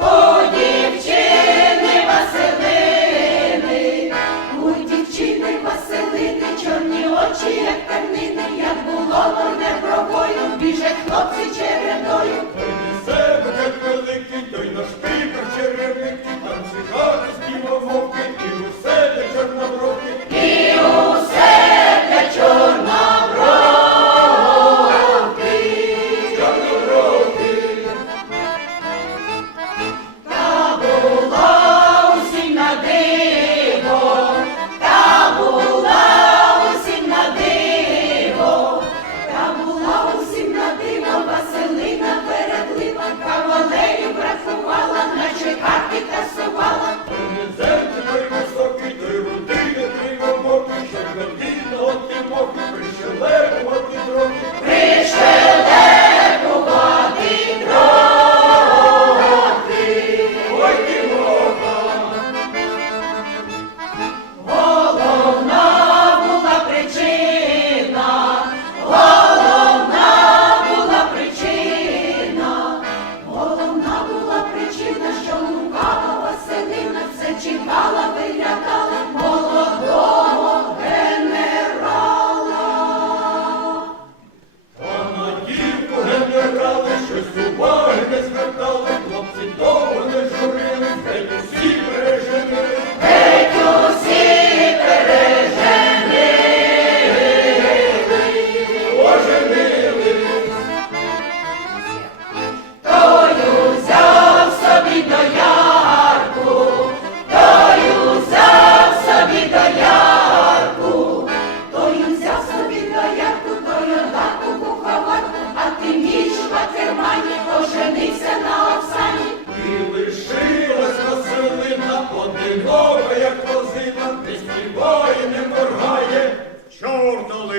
О дівчини Василини, у дівчини Василини, чорні очі, як темнини, як було, не пробуде. чекала.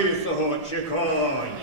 лисого чекай.